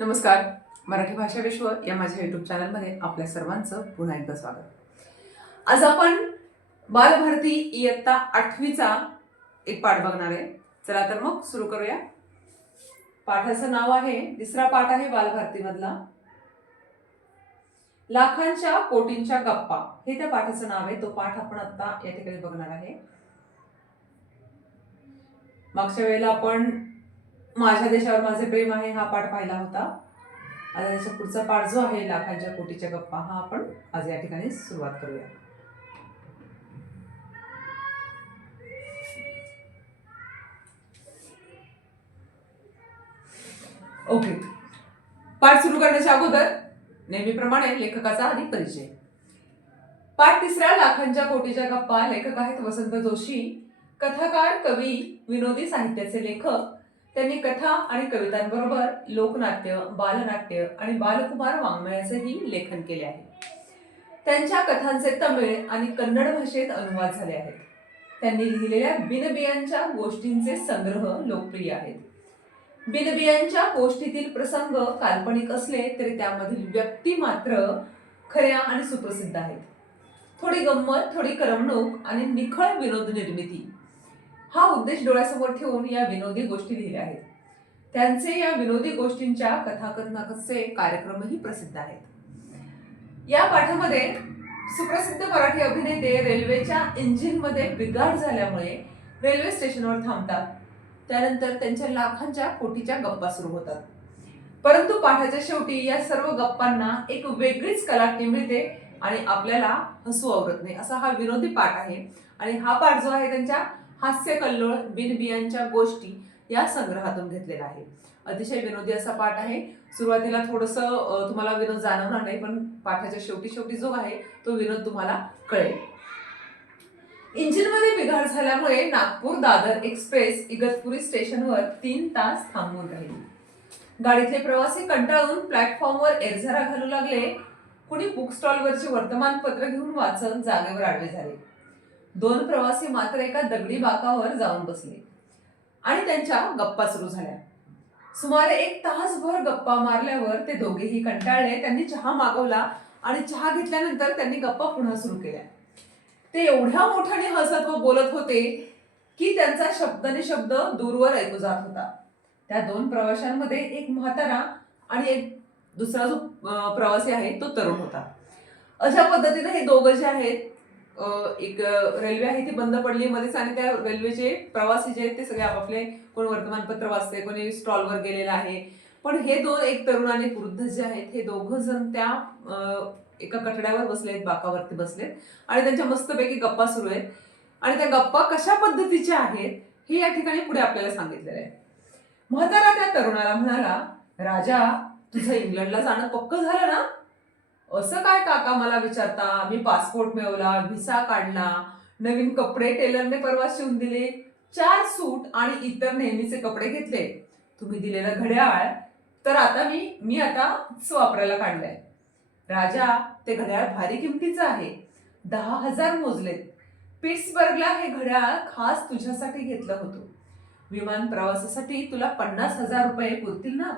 नमस्कार. मराठी भाषा विश्व या माझ्या यूट्यूब चॅनलमध्ये आपल्या सर्वांचं पुन्हा एकदा स्वागत. आज आपण बालभारती इयत्ता 8वीचा एक पाठ बघणार आहे. चला तर मग सुरू करूया. पाठाचं नाव आहे, तिसरा पाठ आहे बालभारती मधला, लाखांच्या कोटींच्या गप्पा. हे त्या पाठाचं नाव आहे. तो पाठ आपण आता या ठिकाणी बघणार आहे. मागच्या वेळेला आपण माझ्या देशावर माझे प्रेम आहे हा पाठ पाहिला होता. आता त्याचा पुढचा पाठ जो आहे लाखांच्या कोटीच्या गप्पा, हा आपण आज या ठिकाणी सुरुवात करूया. ओके, पाठ सुरू करण्याच्या अगोदर नेहमीप्रमाणे लेखकाचा आणि परिचय. पाठ तिसरा, लाखांच्या कोटीच्या गप्पा. लेखक आहेत वसंत जोशी, कथाकार, कवी, विनोदी साहित्याचे लेखक. त्यांनी कथा आणि कवितांबरोबर लोकनाट्य, बालनाट्य आणि बालकुमार वाङ्मयाचेही लेखन केले आहे. त्यांच्या कथांचे तमिळ आणि कन्नड भाषेत अनुवाद झाले आहेत. त्यांनी लिहिलेल्या बिनबियांच्या गोष्टींचे संग्रह लोकप्रिय आहेत. बिनबियांच्या गोष्टीतील प्रसंग काल्पनिक असले तरी त्यामधील व्यक्ती मात्र खऱ्या आणि सुप्रसिद्ध आहेत. थोडी गंमत, थोडी करमणूक आणि निखळ विनोद निर्मिती हा उद्देश डोळ्यासमोर ठेवून या विनोदी गोष्टी लिहिल्या आहेत. त्यांचे या विनोदी गोष्टींच्या कथाकथनाचे कार्यक्रमही प्रसिद्ध आहेत. या पाठामध्ये सुप्रसिद्ध मराठी अभिनेते रेल्वेच्या इंजिनमध्ये बिघाड झाल्यामुळे रेल्वे स्टेशनवर थांबतात. त्यानंतर त्यांच्या लाखांच्या कोटीच्या गप्पा सुरू होतात. परंतु पाठाच्या शेवटी या सर्व गप्पांना एक वेगळीच कलाटणी मिळते आणि आपल्याला हसू आवरत नाही. असा हा विनोदी पाठ आहे. आणि हा पाठ जो आहे त्यांच्या हास्य कल्लोळ बिनबियांच्या गोष्टी या संग्रहातून घेतलेला आहे. अतिशय विनोदी असा पाठ आहे. सुरुवातीला थोडंसं तुम्हाला विनोद जाणवणार नाही, पण पाठाच्या शेवटी जो आहे तो विनोद तुम्हाला कळेल. इंजिनमध्ये बिघाड झाल्यामुळे नागपूर दादर एक्सप्रेस इगतपुरी स्टेशनवर 3 तास थांबून राहिली. गाडीतले प्रवासी कंटाळून प्लॅटफॉर्मवर एरझारा घालू लागले. कुणी बुक स्टॉलवरची वर्तमानपत्र घेऊन वाचत जागेवर आडवे झाले. 2 प्रवासी मात्र एका दगडी बाकावर जाऊन बसले आणि त्यांच्या गप्पा सुरू झाल्या. सुमारे 1 तासभर गप्पा मारल्यावर ते दोघेही कंटाळले. त्यांनी चहा मागवला आणि चहा घेतल्यानंतर त्यांनी गप्पा पुन्हा सुरू केल्या. ते एवढ्या मोठ्याने हसत व बोलत होते की त्यांचा शब्द दूरवर ऐकू जात होता. त्या 2 प्रवाशांमध्ये एक म्हातारा आणि एक दुसरा जो प्रवासी आहे तो तरुण होता. अशा पद्धतीने हे दोघं जे आहेत, एक रेल्वे आहे ती बंद पडली मध्येच आणि त्या रेल्वेचे प्रवासी जे आहेत ते सगळे आपापले, कोण वर्तमानपत्र वाचते, कोणी स्टॉलवर गेलेला आहे. पण हे एक तरुण आणि वृद्ध जे आहेत हे दोघं जण त्या एका कठड्यावर बसलेत, बाकावरती बसलेत आणि त्यांच्या मस्तपैकी गप्पा सुरू आहेत. आणि त्या गप्पा कशा पद्धतीच्या आहेत हे या ठिकाणी पुढे आपल्याला सांगितलेलं आहे. म्हातारा त्या तरुणाला म्हणाला, राजा, तुझं इंग्लंडला जाणं पक्क झालं ना? असं काय काका मला विचारता? मी पासपोर्ट मिळवला, व्हिसा काढला, नवीन कपडे टेलरने परवा शिवून दिले, 4 सूट आणि इतर नेहमीचे कपडे घेतले. तुम्ही दिलेलं घड्याळ तर आता मी आताच वापरायला काढलंय. राजा, ते घड्याळ भारी किमतीचं आहे. 10,000 मोजलेत. पिट्सबर्गला हे घड्याळ खास तुझ्यासाठी घेतलं होतं. विमान प्रवासासाठी तुला 50,000 रुपये पुरतील ना?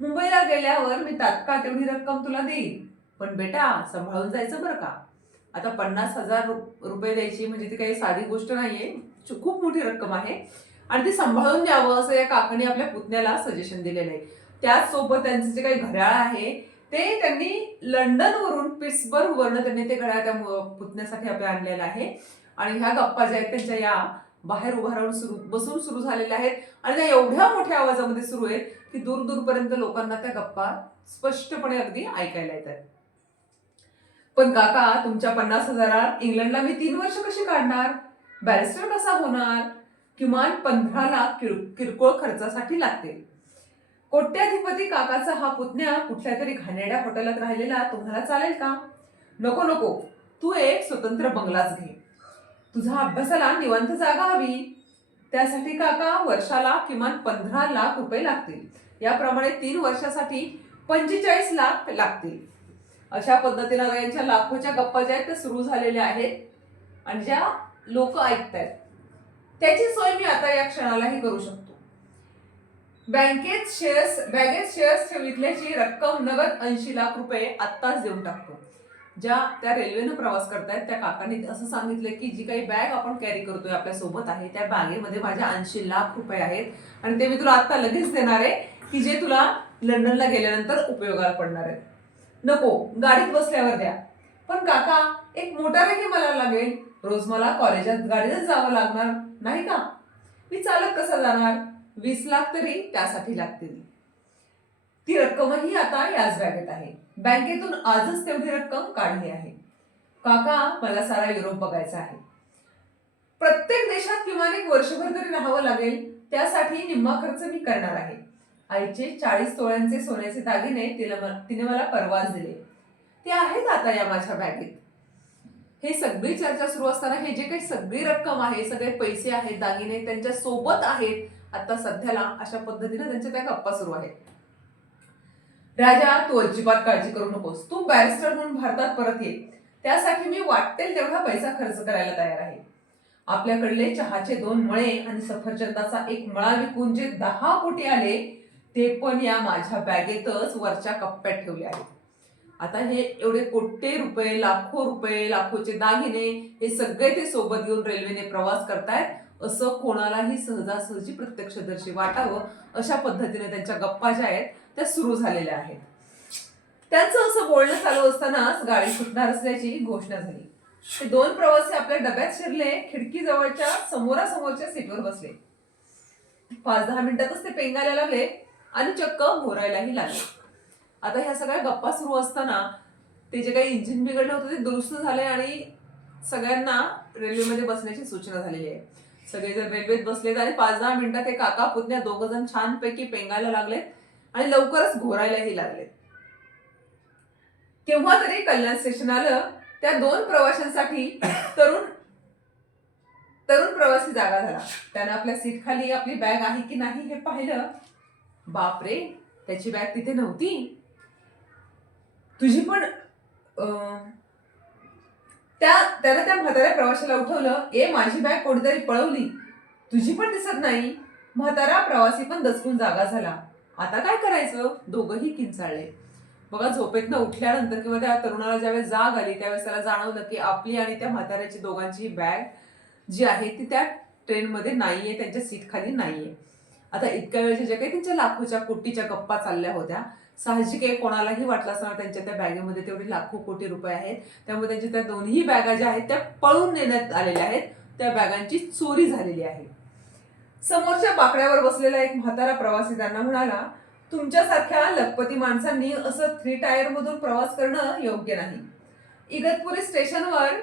मुंबईला गेल्यावर मी तात्काळ तेवढी रक्कम तुला देईन, पण बेटा सांभाळून जायचं बरं का. आता 50,000 रुपये द्यायची म्हणजे ती काही साधी गोष्ट नाहीये, खूप मोठी रक्कम आहे आणि ती सांभाळून द्यावं असं या काकाने आपल्या पुतण्याला सजेशन दिलेलं आहे. त्याचसोबत त्यांचं जे काही घड्याळ आहे ते त्यांनी लंडनवरून, पिट्सबर्गवरून त्यांनी ते घड्याळ त्या पुतण्यासाठी आपल्या आणलेलं आहे. आणि ह्या गप्पा ज्या आहेत त्यांच्या या बाहेर उभा राहून बसून सुरू झालेल्या आहेत आणि त्या एवढ्या मोठ्या आवाजामध्ये सुरू आहेत की दूरपर्यंत लोकांना त्या गप्पा स्पष्टपणे अगदी ऐकायला येतात. पण काका, तुमच्या 50,000 इंग्लंडला मी 3 वर्ष कशी काढणार? बॅरिस्टर कसा होणार? किमान 15 लाख किरकोळ खर्चासाठी लागतील. कोट्याधिपती काकाचा हा पुतण्या कुठल्या तरी घाणेरड्या हॉटेलात राहिलेला तुम्हाला चालेल का? नको, तू एक स्वतंत्र बंगलाच घे. तुझा अभ्यासाला निवांत जागा हवी. त्यासाठी काका वर्षाला किमान 15 लाख रुपये लागतील. याप्रमाणे 3 वर्षासाठी 45 लाख लागतील. अशा पद्धतीने यांच्या लाखोच्या गप्पा ज्या आहेत त्या सुरू झालेल्या आहेत आणि ज्या लोक ऐकतायत त्याची सोय मी आता या क्षणालाही करू शकतो. बँकेत शेअर्स विकल्याची रक्कम नगद 80 लाख रुपये आत्ताच देऊन टाकतो. ज्या त्या रेल्वेनं प्रवास करतायत त्या काकांनी असं सांगितलं की जी काही बॅग आपण कॅरी करतोय आपल्या सोबत आहे त्या बॅगेमध्ये माझ्या 80 लाख रुपये आहेत आणि ते मी तुला आता लगेच देणार आहे की जे तुला लंडनला गेल्यानंतर उपयोगाला पडणार आहेत. नको, गाडीत बसल्यावर द्या. पण काका, एक मोटारही मला लागेल. रोज मला कॉलेजात गाडीतच जावं लागणार नाही का? मी चालत कसं जाणार? 20 लाख तरी त्यासाठी लागतील. ती रक्कमही आता याच बॅगेत आहे. बँकेतून आजच तेवढी रक्कम काढली आहे. काका, मला सारा युरोप बघायचा आहे. प्रत्येक देशात किमान एक वर्षभर तरी राहावं लागेल. त्यासाठी निम्मा खर्च मी करणार आहे. आईचे 40 तोळ्यांचे सोन्याचे दागिने तिने मला परवाच दिले. ते आहेत आता या माझ्या बॅगेत. हे सगळी चर्चा सुरू असताना हे जे काही सगळी रक्कम आहे, सगळे पैसे आहेत, दागिने त्यांच्या सोबत आहेत. आता सध्याला अशा पद्धतीने त्यांच्या त्या गप्पा सुरू आहेत. राजा, तू अजिबात काळजी करू नकोस. तू बॅरिस्टर म्हणून भारतात परत ये. त्यासाठी मी वाटेल तेवढा पैसा खर्च करायला तयार आहे. आपल्याकडले चहाचे 2 मळे आणि सफरचंदाचा 1 मळा विकून जे 10 कोटी आले ते पण या माझ्या बॅगेतच वरच्या कप्प्यात ठेवले आहेत. आता हे एवढे कोटी रुपये, लाखोचे दागिने हे सगळे ते सोबत घेऊन रेल्वेने प्रवास करतायत असं कोणालाही सहजासहजी प्रत्यक्षदर्शी वाटावं अशा पद्धतीने त्यांच्या गप्पा ज्या आहेत त्या सुरू झालेल्या आहेत. त्यांचं असं बोलणं चालू असतानाच गाडी सुटणार असल्याची घोषणा झाली. ते 2 प्रवासी आपल्या डब्यात शिरले, खिडकी जवळच्या समोरासमोरच्या सीटवर बसले. 5-10 मिनिटातच ते पेंगायला लागले आणि चक्क घोरायलाही लागले. आता ह्या सगळ्या गप्पा सुरू असताना ते जे काही इंजिन बिघडलं होतं ते दुरुस्त झाले आणि सगळ्यांना रेल्वेमध्ये बसण्याची सूचना झालेली आहे. सगळेजण रेल्वेत बसलेत आणि 5-10 मिनिटात ते काका पुतण्या 2 जण छानपैकी पेंगायला लागलेत आणि लवकरच घोरायलाही लागलेत. केव्हा तरी कल्याण स्टेशन आलं. त्या 2 प्रवाशांसाठी तरुण प्रवासी जागा झाला. त्यानं आपल्या सीट खाली आपली बॅग आहे की नाही हे पाहिलं. बापरे, त्याची बॅग तिथे नव्हती. तुझी पण त्यानं त्या म्हाताऱ्या प्रवाशाला उठवलं. ए, माझी बॅग कोणीतरी पळवली. तुझी पण दिसत नाही. म्हातारा प्रवासी पण दचकून जागा झाला. आता काय करायचं? दोघंही किंचाळले. बघा, झोपेतनं उठल्यानंतर किंवा त्या तरुणाला ज्यावेळेस जाग आली त्यावेळेस त्याला जाणवलं की आपली आणि त्या म्हाताऱ्याची दोघांची बॅग जी आहे ती त्या ट्रेनमध्ये नाहीये, त्यांच्या सीट खाली नाहीये. आता इतक्या वेळेच्या ज्या काही त्यांच्या लाखोच्या कोटीच्या गप्पा चालल्या होत्या, साहजिक आहे कोणालाही वाटलं असणार त्यांच्या त्या बॅगेमध्ये तेवढे लाखो कोटी रुपये आहेत. त्यामुळे त्यांच्या त्या दोन्ही बॅगा ज्या आहेत त्या पळून नेण्यात आलेल्या आहेत. त्या बॅगांची चोरी झालेली आहे. समोरच्या बाकड्यावर बसलेला एक म्हातारा प्रवासी त्यांना म्हणाला, तुमच्यासारख्या लखपती माणसांनी असं 3 टायर मधून प्रवास करणं योग्य नाही. इगतपुरी स्टेशनवर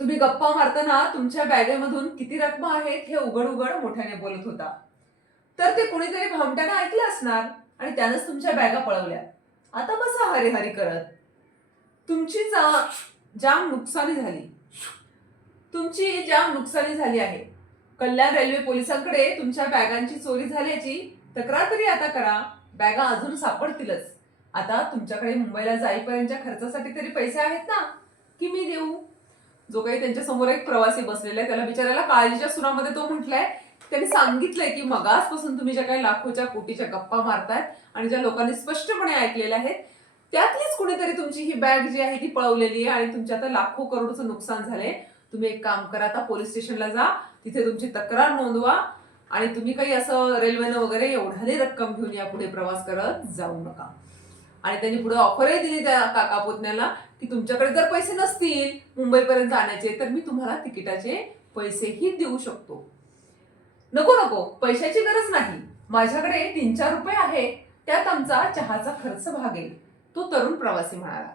तुम्ही गप्पा मारताना तुमच्या बॅगेमधून किती रक्कम आहेत हे उघड मोठ्याने बोलत होता. तर ते कुणीतरी भामट्यानं ऐकलं असणार आणि त्यानंच तुमच्या बॅगा पळवल्या. आता बसा हरी करत. तुमची जाम नुकसानी झाली आहे. कल्याण रेल्वे पोलिसांकडे तुमच्या बॅगांची चोरी झाल्याची तक्रार तरी आता करा. बॅगा अजून सापडतीलच. आता तुमच्याकडे मुंबईला जाईपर्यंतच्या खर्चासाठी तरी पैसे आहेत ना, की मी देऊ? जो काही त्यांच्या समोर एक प्रवासी बसलेला आहे त्याला बिचारायला काळजीच्या सुरामध्ये तो म्हटलाय, त्यांनी सांगितलंय की मगासपासून तुम्ही ज्या काही लाखोच्या कोटीच्या गप्पा मारतायत आणि ज्या लोकांनी स्पष्टपणे ऐकलेल्या आहेत त्यातलीच कुणीतरी तुमची ही बॅग जी आहे ती पळवलेली आहे आणि तुमच्या आता लाखो करोडचं नुकसान झालंय. तुम्ही एक काम करा, आता पोलीस स्टेशनला जा, तिथे तुमची तक्रार नोंदवा आणि तुम्ही काही असं रेल्वेनं वगैरे एवढी रक्कम घेऊन यापुढे प्रवास करत जाऊ नका. आणि त्यांनी पुढे ऑफरही दिली त्या काका पुतण्याला की तुमच्याकडे जर पैसे नसतील मुंबईपर्यंत जाण्याचे तर मी तुम्हाला तिकिटाचे पैसेही देऊ शकतो. नको, पैशाची गरज नाही. माझ्याकडे 3-4 रुपये आहे, त्यात आमचा चहाचा खर्च भागेल, तो तरुण प्रवासी म्हणाला.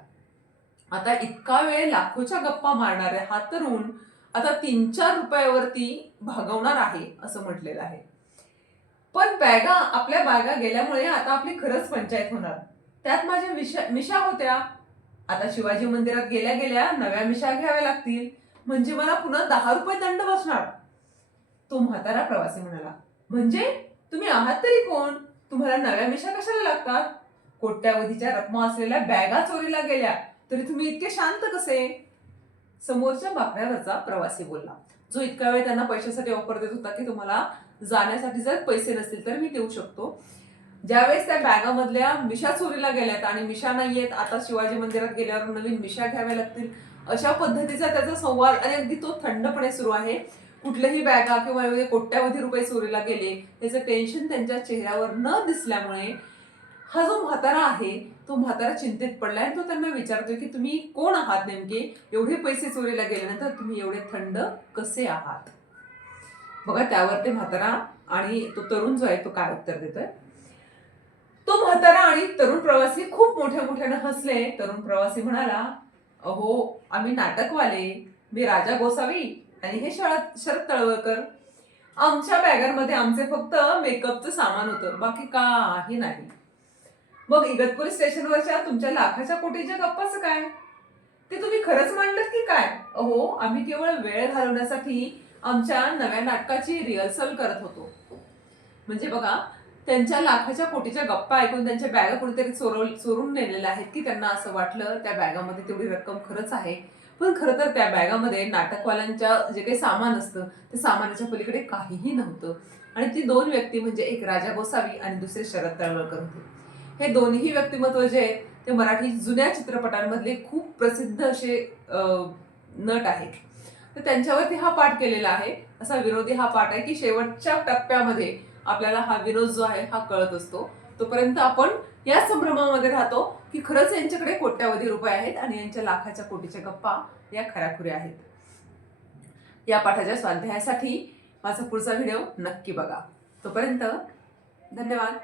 आता इतका वेळ लाखोच्या गप्पा मारणारे हा तरुण आता 3-4 रुपयावरती भागवणार आहे असं म्हटलेलं आहे. पण आपल्या बॅगा गेल्यामुळे आता आपली खरंच पंचायत होणार. त्यात माझ्या मिशा होत्या. आता शिवाजी मंदिरात गेल्या नव्या मिशा घ्याव्या लागतील, म्हणजे मला पुन्हा 10 रुपये दंड बसणार. तो म्हातारा प्रवासी म्हणाला, म्हणजे तुम्ही आहात तरी कोण? तुम्हाला नव्या मिशा कशाला लागतात? कोट्यावधीच्या रकमा असलेल्या बॅगा चोरीला गेल्या तरी तुम्ही इतके शांत कसे? समोरच्या बाकड्यावरचा प्रवासी बोलला, जो इतका वेळ त्यांना पैशासाठी ऑफर देत होता की तुम्हाला जाण्यासाठी जर पैसे नसतील तर मी देऊ शकतो. ज्यावेळेस त्या बॅगामधल्या मिशा चोरीला गेल्यात आणि मिशा नाहीयेत, आता शिवाजी मंदिरात गेल्यावर नवीन मिशा घ्याव्या लागतील, अशा पद्धतीचा त्याचा संवाद आणि अगदी तो थंडपणे सुरू आहे. कुठल्याही बॅगा किंवा एवढे कोट्यावधी रुपये चोरीला गेले त्याचं टेन्शन त्यांच्या चेहऱ्यावर न दिसल्यामुळे हा जो म्हातारा आहे तो म्हातारा चिंतेत पडलाय आणि तो त्यांना विचारतोय की तुम्ही कोण आहात नेमके, एवढे पैसे चोरीला गेल्यानंतर तुम्ही एवढे थंड कसे आहात. बघा त्यावर ते म्हातारा आणि तो तरुण जो आहे तो काय उत्तर देतोय. तो म्हातारा आणि तरुण प्रवासी खूप मोठ्या मोठ्याने हसले. तरुण प्रवासी म्हणाला, अहो आम्ही नाटकवाले, मी राजा गोसावी आणि हे शरद तळवळकर. आमच्या बॅगांमध्ये आमचे फक्त मेकअपचं सामान होतं, बाकी काही नाही. मग इगतपुरी स्टेशनवरच्या तुमच्या लाखाच्या कोटीच्या गप्पाचं काय, ते तुम्ही खरंच मांडलं की काय. अहो आम्ही केवळ वेळ घालवण्यासाठी आमच्या नव्या नाटकाची रिहर्सल करत होतो. म्हणजे बघा त्यांच्या लाखाच्या कोटीच्या गप्पा ऐकून त्यांच्या बॅगा कुठेतरी चोरून नेलेल्या आहेत की त्यांना असं वाटलं त्या बॅगामध्ये तेवढी रक्कम खरंच आहे, पण खरं तर त्या बॅगामध्ये नाटकवाल्यांच्या जे काही सामान असतं ते सामानाच्या पलीकडे काहीही नव्हतं. आणि ती दोन व्यक्ती म्हणजे एक राजा गोसावी आणि दुसरे शरद तळवळकर होते. हे दोन्ही व्यक्तिमत्व जे आहेत ते मराठी जुन्या चित्रपटांमधले खूप प्रसिद्ध असे नट आहेत. तर त्यांच्यावरती हा पाठ केलेला आहे. असा विनोदी हा पाठ आहे की शेवटच्या टप्प्यामध्ये आपल्याला हा विनोद जो आहे हा कळत असतो. तोपर्यंत आपण या संभ्रमामध्ये राहतो की खरंच यांच्याकडे कोट्यावधी रुपये आहेत आणि यांच्या लाखाच्या कोटीच्या गप्पा या खऱ्याखुऱ्या आहेत. या पाठाच्या स्वाध्यायासाठी माझा पुढचा व्हिडिओ नक्की बघा. तोपर्यंत धन्यवाद.